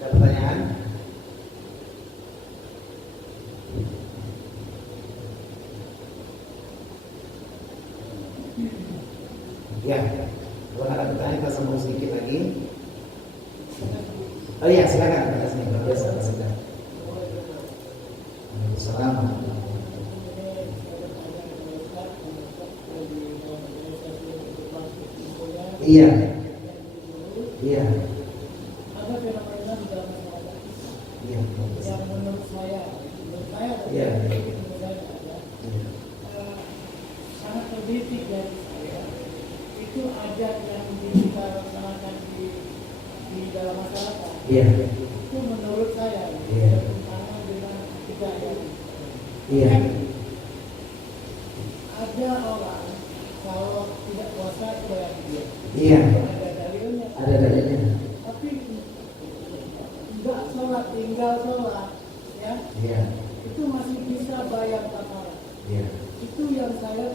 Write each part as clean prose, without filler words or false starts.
Ada pertanyaan? Ya, kalau ada pertanyaan kita sambung sedikit lagi. Oh iya, silakan. Terima kasih. Luar biasa, silakan. Assalamualaikum. Iya. Iya. Ada fenomena di dalam masyarakat Iya. yang menurut saya Iya. sangat terdidik dari saya. Itu ada yang kita laksanakan di dalam masyarakat. Iya. Itu menurut saya Iya. sama dengan tidak yang Iya. ada orang kalau tidak puasa itu yang dia. Iya. Ada dalilnya. Ada dalilnya. Tapi enggak sholat, tinggal sholat, ya Iya. itu masih bisa bayar kafarat. Iya. Itu yang saya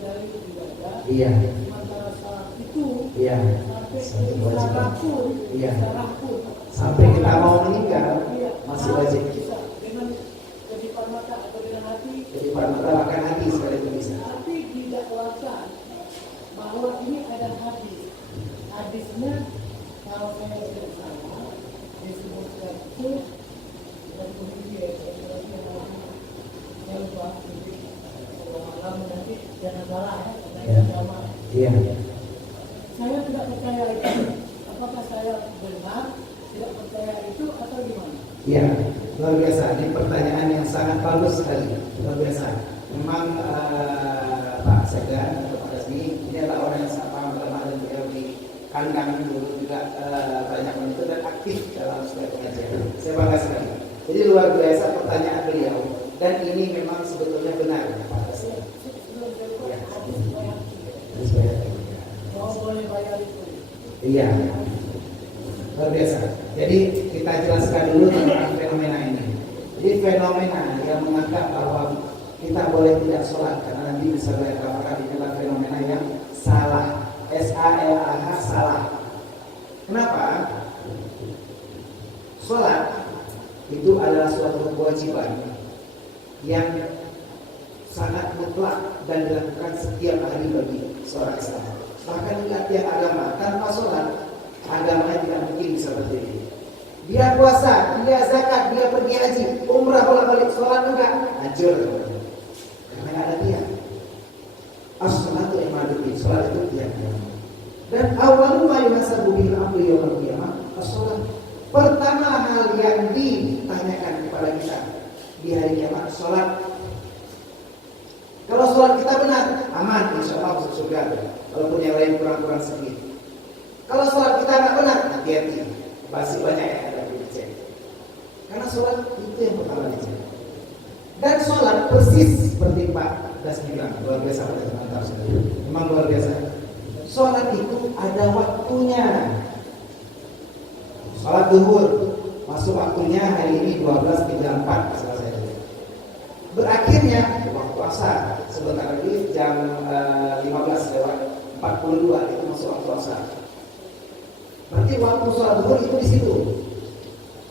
dari tidak ada. Iya. Sementara saat itu Iya. sampai Satu kewajiban. sarapun, Iya. sarapun, Sampai kita mau meninggal iya, masih wajib. bisa dengan kedipan mata atau dengan hati. Jadi pada mata makan hati sekali itu bisa. Tapi didakwakan bahwa ini ada hadis. Hadisnya kalau saya tidak salah disebutkan itu dan kemudian saya lupa malam nanti jangan salah ya Ya. agama. Iya. Saya tidak percaya itu. Apakah saya benar tidak percaya itu atau gimana? Iya. Luar biasa. Ini pertanyaan yang sangat bagus sekali. Luar biasa. Memang Pak Sekda atau Pak Resmi ini adalah orang yang sangat paham dalam hal yang beliau di kandang dulu juga banyak itu dan aktif dalam setiap pengajian. Saya bangga sekali. Jadi luar biasa pertanyaan beliau dan ini memang sebetulnya benar Pak Resmi. Mau boleh bayar itu? Iya. Luar biasa. Jadi kita jelaskan dulu tentang fenomena ini. Jadi fenomena yang menganggap bahwa kita boleh tidak sholat karena nanti bisa bayar kafarat ini adalah fenomena yang salah. S-A-L-A-H salah. Kenapa? Sholat itu adalah suatu kewajiban yang sangat mutlak dan dilakukan setiap hari bagi seorang Islam. Bahkan ingat tiap agama tanpa sholat agamanya tidak mungkin bisa berdiri. Dia puasa, dia zakat, dia pergi haji, umrah bolak-balik, sholat enggak, hancur. Karena nggak ada dia. As-sholatu imaduddin, sholat itu dia. Dan awwalu ma yuhasabu bihi al-'abdu yaumil qiyamah as-sholat. Pertama hal yang ditanyakan kepada kita di hari kiamat sholat. Kalau sholat kita benar, aman, insya Allah masuk surga. Walaupun yang lain kurang-kurang sedikit. Kalau sholat kita nggak benar, hati-hati. Masih banyak yang ada di dicek. Karena sholat itu yang pertama dicek. Dan sholat persis seperti Pak Das bilang, luar biasa pada teman-teman sekalian. Memang luar biasa. Sholat itu ada waktunya. Sholat zuhur masuk waktunya hari ini 12.34 selesai. Berakhirnya waktu asar sebentar lagi jam 15:42 itu masuk waktu asar. Berarti waktu sholat zuhur itu di situ.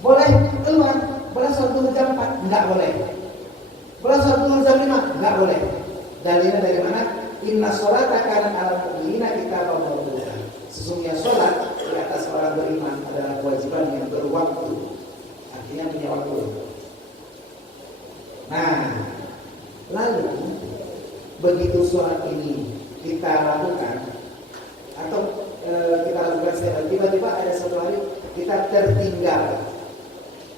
Boleh keluar, boleh sholat zuhur jam 4, enggak boleh. Boleh sholat zuhur jam 5, enggak boleh. Dalilnya dari mana? Inna sholata kanat 'alal mu'minina kitaban mawquta. Sesungguhnya sholat di atas orang beriman adalah kewajiban yang berwaktu. Artinya punya waktu. Nah, lalu begitu sholat ini kita lakukan atau kita lakukan tiba-tiba ada satu hari kita tertinggal.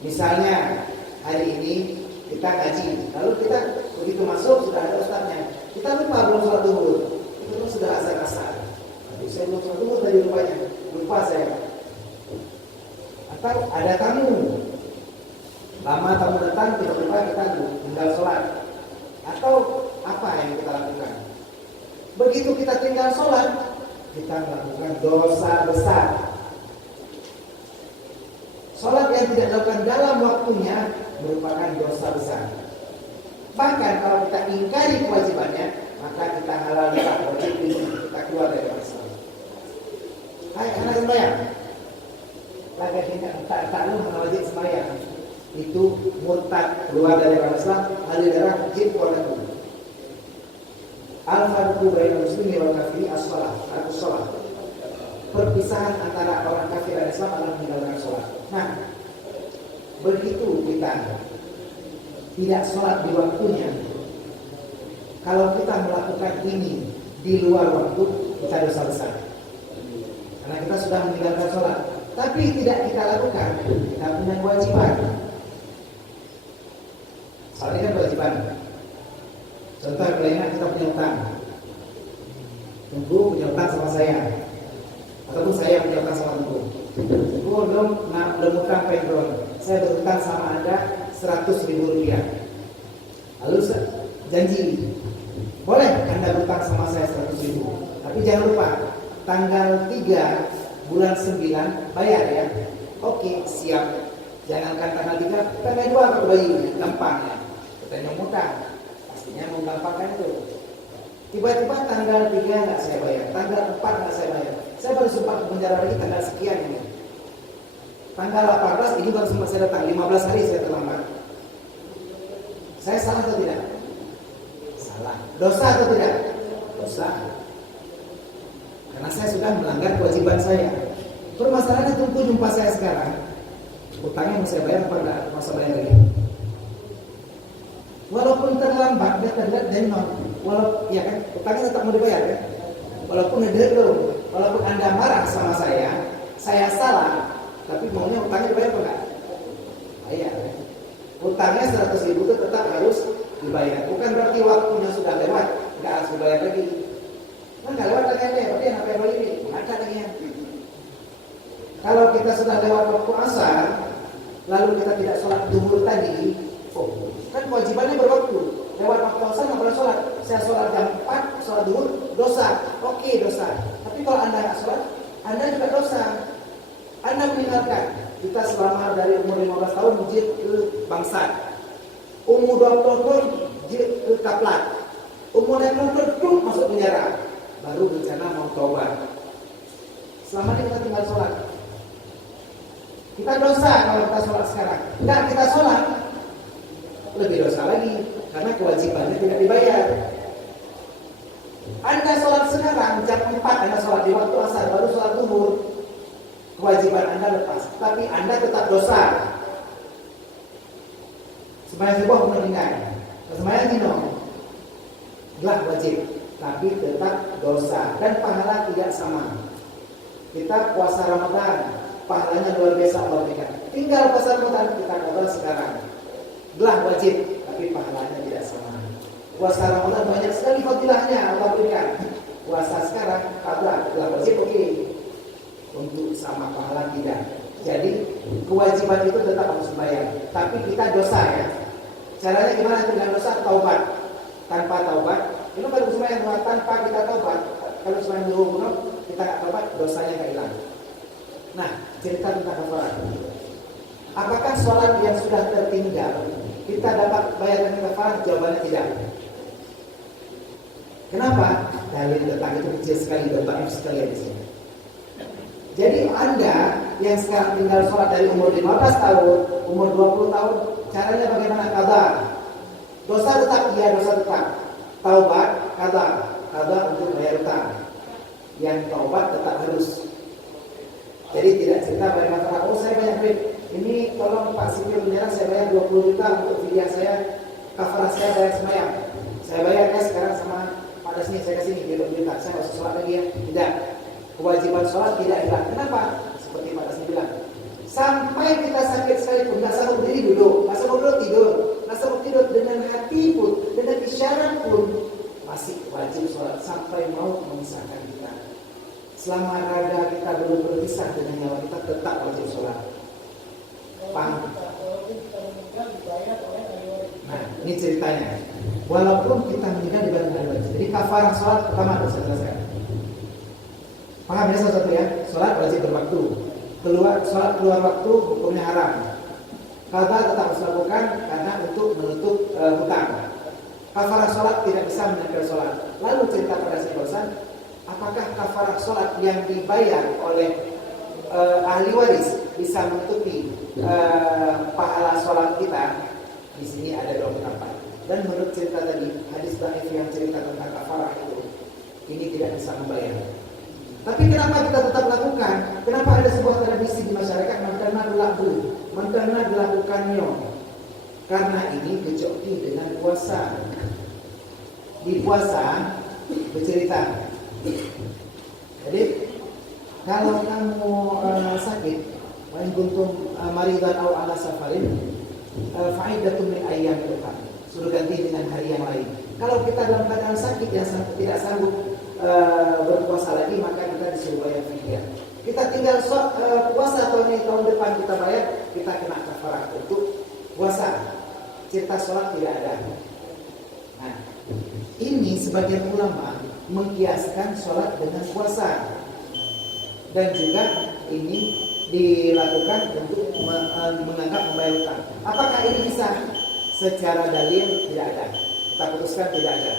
Misalnya hari ini kita ngaji, lalu kita begitu masuk sudah ada ustaznya, kita lupa belum sholat zuhur, itu sudah asar-asar. Tapi saya belum sholat zuhur tadi rupanya, lupa saya. Atau ada tamu, lama tamu datang tiba-tiba kita tinggal sholat. Atau apa yang kita lakukan? Begitu kita tinggal sholat, kita melakukan dosa besar. Sholat yang tidak dilakukan dalam waktunya merupakan dosa besar. Bahkan kalau kita ingkari kewajibannya, maka kita halal wajib ini, kita keluar dari Islam. Hai anak sembahyang. lagi tak lu wajib sembahyang, itu murtad, keluar dari Islam, ahli darah jin qolatu. Al-farqu bainal muslimi wal kafiri as-shalah, as-shalah. Perpisahan antara orang kafir dan Islam adalah meninggalkan sholat. Nah, begitu kita tidak sholat di waktunya, kalau kita melakukan ini di luar waktu, kita dosa besar. Karena kita sudah meninggalkan sholat, tapi tidak kita lakukan, kita punya kewajiban. Sholat ini kan kewajiban. Contoh lainnya, kita punya utang. Tunggu punya utang sama saya, ataupun saya punya utang sama Tunggu. Tunggu belum utang petrol, saya berutang sama Anda 100.000 rupiah. Lalu janji, boleh Anda berutang sama saya 100.000, tapi jangan lupa tanggal 3 bulan 9 bayar ya. Oke, siap. Jangankan tanggal 3, tanggal 2 atau bayi, gampang ya. Kita yang utang, pastinya menggampangkan itu. Tiba-tiba tanggal 3 nggak saya bayar, tanggal 4 nggak saya bayar. Saya baru sempat penjara lagi tanggal sekian ini. Tanggal 18 ini baru sempat saya datang, 15 hari saya terlambat. Saya salah atau tidak? Salah. Dosa atau tidak? Dosa. Karena saya sudah melanggar kewajiban saya. Permasalahannya tunggu jumpa saya sekarang. Utangnya mau saya bayar apa enggak? Masa bayar lagi? Walaupun terlambat, dia terlihat dari nol. Walaupun ya kan, utangnya tetap mau dibayar kan? Walaupun belum, walaupun Anda marah sama saya salah, tapi maunya utangnya dibayar apa enggak? Bayar. Utangnya 100.000 itu tetap harus dibayar. Bukan berarti waktunya sudah lewat, enggak harus dibayar lagi. Enggak lewat lagi aja, tapi yang apa yang ini? Ada lagi ya. Kalau kita sudah lewat waktu asar, lalu kita tidak sholat duhur tadi, kan kewajibannya berwaktu. Lewat waktu asar nggak boleh sholat. Saya sholat jam 4, sholat duhur, dosa. Oke, dosa. Tapi kalau Anda nggak sholat, Anda juga dosa. Anda meninggalkan. Kita selama dari umur 15 tahun jilid ke bangsat. Umur 20 tahun jilid ke kaplat. Umur 60 tahun masuk penjara. Baru rencana mau taubat. Selama ini kita tinggal sholat. Kita dosa kalau kita sholat sekarang. Enggak kita sholat, lebih dosa lagi. Karena kewajibannya tidak dibayar. Anda sholat sekarang, jam 4 Anda sholat di waktu asar, baru sholat zuhur. Kewajiban Anda lepas. Tapi Anda tetap dosa. Sembahyang subuh meninggal. Sembahyang dino adalah wajib, tapi tetap dosa. Dan pahala tidak sama. Kita puasa Ramadan, pahalanya luar biasa Allah berikan. Tinggal puasa Ramadan kita qada sekarang. Belah wajib, tapi pahalanya tidak sama. Puasa Ramadan banyak sekali fadilahnya Allah berikan. Puasa sekarang qada belah wajib oke. Untuk sama pahala tidak. Jadi kewajiban itu tetap harus dibayar. Tapi kita dosa ya. Caranya gimana dengan dosa? Taubat. Tanpa taubat, itu baru sembahyang tanpa kita taubat. Kalau sembahyang dulu kita nggak taubat, dosanya nggak hilang. Nah, cerita tentang kafarat. Apakah sholat yang sudah tertinggal kita dapat bayarkan kafarat? Jawabannya tidak. Kenapa? Dalil tentang itu kecil sekali, berbaik sekali di sini. Jadi Anda yang sekarang tinggal sholat dari umur 15 tahun, umur 20 tahun, caranya bagaimana? Qada. Dosa tetap, iya dosa tetap. Taubat, qada untuk bayar utang. Yang taubat tetap harus. Jadi tidak cerita bayar masalah, oh saya banyak duit, ini tolong Pak Sipil menyerah saya bayar 20 juta untuk fidyah saya, kafarah saya bayar sembahyang. Saya bayar ya sekarang sama Pak Dasni, saya kasih 20 juta, saya harus sholat lagi ya. Tidak. Kewajiban sholat tidak hilang. Kenapa? Seperti Pak Dasni bilang, sampai kita sakit sekalipun, nggak sanggup berdiri duduk, nggak sanggup duduk tidur, nggak sanggup tidur dengan hati pun, dengan isyarat pun, masih wajib sholat sampai mau memisahkan kita. Selama raga kita belum berpisah dengan nyawa kita, tetap wajib sholat. Paham? Nah, ini ceritanya. Walaupun kita meninggal di badan hari wajib. Jadi kafarah sholat pertama harus saya jelaskan. Paham ya satu ya? Sholat wajib berwaktu. Sholat keluar waktu hukumnya haram. Qada tetap harus lakukan karena untuk menutup hutang. Kafarah sholat tidak bisa meninggal sholat. Lalu cerita pada si barusan, apakah kafarah sholat yang dibayar oleh ahli waris bisa menutupi pahala sholat kita, di sini ada dua pendapat. Dan menurut cerita tadi, hadis dhaif yang cerita tentang kafarah itu, ini tidak bisa membayar. Tapi kenapa kita tetap lakukan? Kenapa ada sebuah tradisi di masyarakat mentana dilakukannya? Karena ini kecoki dengan puasa. Di puasa bercerita. Jadi kalau kamu sakit, wa in kuntum maridan aw ala safarin, fa'iddatun min ayyamin ukhra. Suruh ganti dengan hari yang lain. Kalau kita dalam keadaan sakit yang tidak sanggup berpuasa lagi, maka kita disuruh bayar fidyah. Kita tinggal puasa tahun depan kita bayar, kita kena kafarah untuk puasa. Cerita sholat tidak ada. Nah, ini sebagian ulama mengkiaskan sholat dengan puasa, dan juga ini dilakukan untuk menganggap membayar utang. Apakah ini bisa? Secara dalil tidak ada. Kita putuskan tidak ada.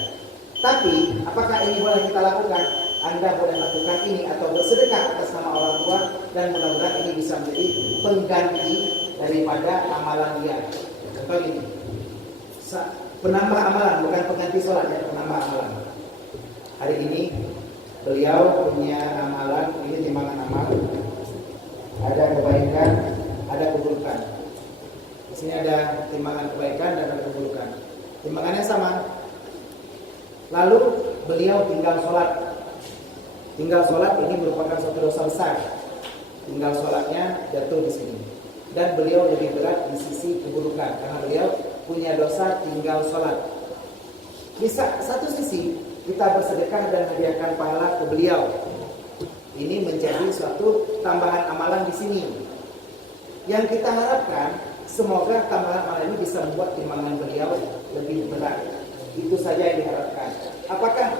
Tapi apakah ini boleh kita lakukan? Anda boleh lakukan ini atau bersedekah atas nama orang tua, dan mudah-mudahan ini bisa menjadi pengganti daripada amalan dia. Contoh ini, penambah amalan, bukan pengganti sholat ya, penambah amalan. Hari ini beliau punya amalan, ini timbangan amal. Ada kebaikan, ada keburukan. Di sini ada timbangan kebaikan dan ada keburukan. Timbangannya sama. Lalu beliau tinggal sholat. Tinggal sholat ini merupakan suatu dosa besar. Tinggal sholatnya jatuh di sini. Dan beliau lebih berat di sisi keburukan, karena beliau punya dosa tinggal sholat. Di satu sisi kita bersedekah dan hadiahkan pahala ke beliau. Ini menjadi suatu tambahan amalan di sini. Yang kita harapkan, semoga tambahan amalan ini bisa membuat timbangan beliau lebih berat. Itu saja yang diharapkan. Apakah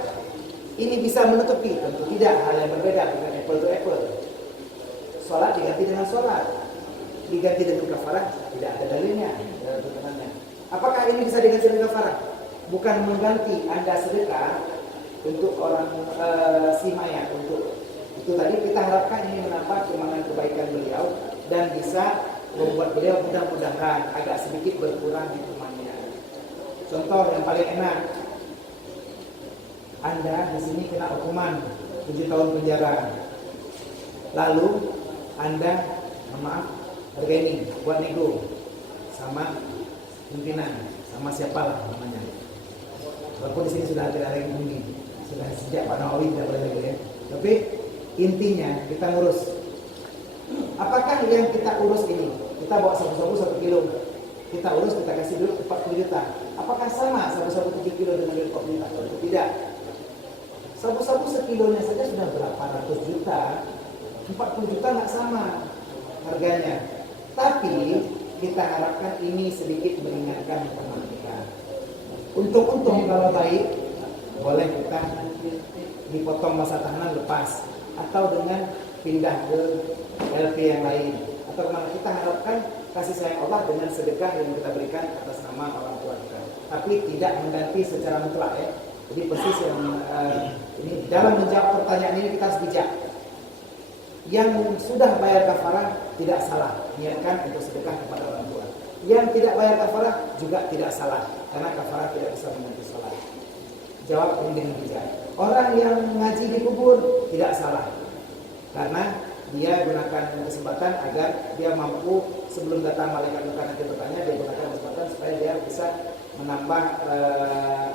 ini bisa menutupi? Tentu tidak. Hal yang berbeda, bukan apple to apple. Sholat diganti dengan sholat, diganti dengan kafarah, tidak ada dalilnya dalam keterangannya. Apakah ini bisa diganti dengan kafarah? Bukan mengganti Anda sedekah untuk orang si mayat. Untuk itu tadi kita harapkan ini menambah timbangan kebaikan beliau dan bisa membuat beliau mudah-mudahan agak sedikit berkurang di rumahnya. Contoh yang paling enak, Anda di sini kena hukuman 7 tahun penjara. Lalu Anda, maaf, harga ini buat nego sama pimpinan, sama siapalah namanya. Walaupun di sini sudah tidak lagi bunyi, sudah sejak Pak Nawawi tidak boleh lagi ya. Tapi intinya kita ngurus. Apakah yang kita urus ini? Kita bawa sabu-sabu 1 kilo, kita urus, kita kasih duit 40 juta. Apakah sama sabu-sabu 7 kilo dengan duit 40 juta? Tidak. Sabu-sabu sekilonya saja sudah berapa ratus juta. 40 juta nggak sama harganya. Tapi kita harapkan ini sedikit meringankan hukuman kita. Untung-untung kalau baik, boleh kita dipotong masa tahanan lepas, atau dengan pindah ke LP yang lain, atau kemana. Kita harapkan kasih sayang Allah dengan sedekah yang kita berikan atas nama orang tua kita. Tapi tidak mengganti secara mutlak ya. Jadi persis yang ini dalam menjawab pertanyaan ini kita harus bijak. Yang sudah bayar kafarah tidak salah, niatkan untuk sedekah kepada orang tua. Yang tidak bayar kafarah juga tidak salah, karena kafarah tidak bisa mengganti sholat. Jawab ini dengan bijak. Orang yang ngaji di kubur tidak salah, karena dia gunakan kesempatan agar dia mampu sebelum datang malaikat nanti bertanya, dia gunakan kesempatan supaya dia bisa menambah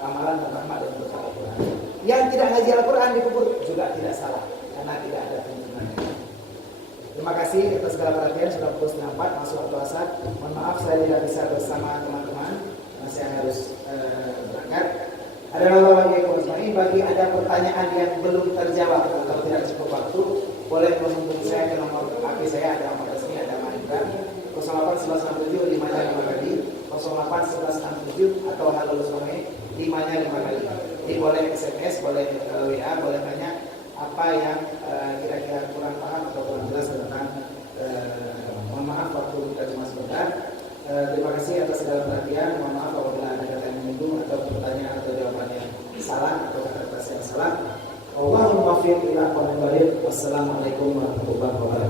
amalan dan rahmat dan berkah Al-Quran. Yang tidak ngaji Al-Quran di kubur juga tidak salah, karena tidak ada tuntunannya. Terima kasih atas segala perhatian. Sudah pukul 3:04 masuk waktu asar. Mohon maaf saya tidak bisa bersama teman-teman karena saya harus berangkat. Ada bagi ada pertanyaan yang belum terjawab atau tidak cukup waktu, boleh menghubungi saya ke nomor HP saya, ada nomor resmi, ada Mahendra 08 1167 5 kali 08 1167 atau halo Suami 5 kali. Jadi boleh SMS, boleh WA, boleh tanya apa yang kira-kira kurang paham atau kurang jelas tentang mohon maaf waktu kita cuma sebentar. Terima kasih atas segala perhatian. Mohon maaf apabila ada kata yang menyinggung atau pertanyaan atau jawaban yang salah atau kata-kata yang salah. Allahumma muwaffiq ila aqwamil baligh. Wassalamualaikum warahmatullahi wabarakatuh.